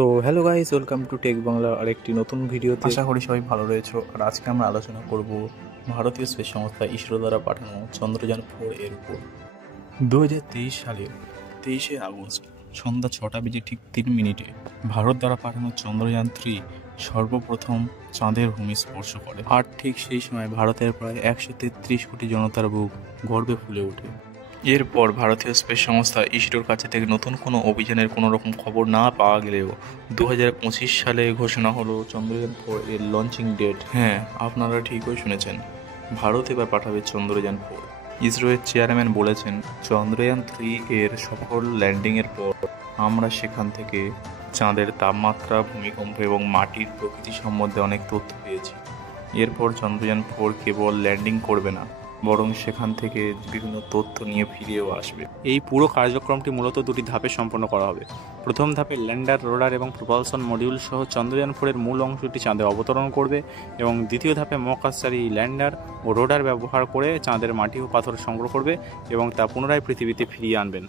তো hello guys, welcome to tech Bangla আরেকটি নতুন ভিডিওতে। আশা করি সবাই ভালো রয়েছে। আর আজকে আমরা আলোচনা করব ভারতীয় স্পেস সংস্থা ইসরো দ্বারা পাঠানো চন্দ্রযান-4 এর উপর। 2023 সালের 23শে আগস্ট সন্ধ্যা 6টা বেজে ঠিক 3 মিনিটে ভারত দ্বারা পাঠানো চন্দ্রযান-3 সর্বপ্রথম চাঁদের ভূমি স্পর্শ করে। আর ঠিক সেই সময় ভারতের প্রায় 133 কোটি জনতার বুক গর্বে ফুলে ওঠে। এরপর ভারতীয় স্পেস সংস্থা ইসরোর কাছে থেকে নতুন কোনো অভিযানের কোনো রকম খবর না পাওয়া গেলেও 2025 সালে ঘোষণা হলো চন্দ্রযান-4 এর লঞ্চিং ডেট। হ্যাঁ, আপনারা ঠিকই শুনেছেন, ভারত এবার পাঠাবে চন্দ্রযান-4। ইসরোর চেয়ারম্যান বলেছেন, চন্দ্রযান-3 এর সফল ল্যান্ডিংয়ের পর আমরা সেখান থেকে চাঁদের তাপমাত্রা, ভূমিকম্প এবং মাটির প্রকৃতি সম্বন্ধে অনেক তথ্য পেয়েছি। এরপর চন্দ্রযান-4 কেবল ল্যান্ডিং করবে না, বরং সেখান থেকে বিভিন্ন তথ্য নিয়ে ফিরেও আসবে। এই পুরো কার্যক্রমটি মূলত দুটি ধাপে সম্পন্ন করা হবে। প্রথম ধাপে ল্যান্ডার, রোডার এবং প্রপালশন মডিউল সহ চন্দ্রযান-4 এর মূল অংশটি চাঁদে অবতরণ করবে এবং দ্বিতীয় ধাপে মহাকাশচারী ল্যান্ডার ও রোডার ব্যবহার করে চাঁদের মাটি ও পাথর সংগ্রহ করবে এবং তা পুনরায় পৃথিবীতে ফিরিয়ে আনবেন।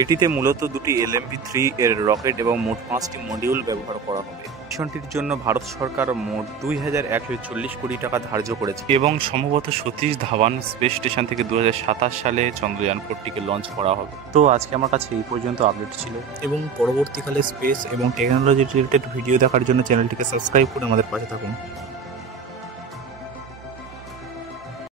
এটিতে মূলত দুটি LMV-3 এর রকেট এবং মোট 5টি মডিউল ব্যবহার করা হবে। মিশনটির জন্য ভারত সরকার মোট 2140 কোটি টাকা ধার্য করেছে এবং সম্ভবত সতীশ ধাওয়ান স্পেস স্টেশন থেকে 2027 সালে চন্দ্রযান-4টিকে লঞ্চ করা হবে। তো আজকে আমার কাছে এই পর্যন্ত আপডেট ছিল, এবং পরবর্তীকালে স্পেস এবং টেকনোলজি রিলেটেড ভিডিও দেখার জন্য চ্যানেলটিকে সাবস্ক্রাইব করে আমাদের পাশে থাকুন।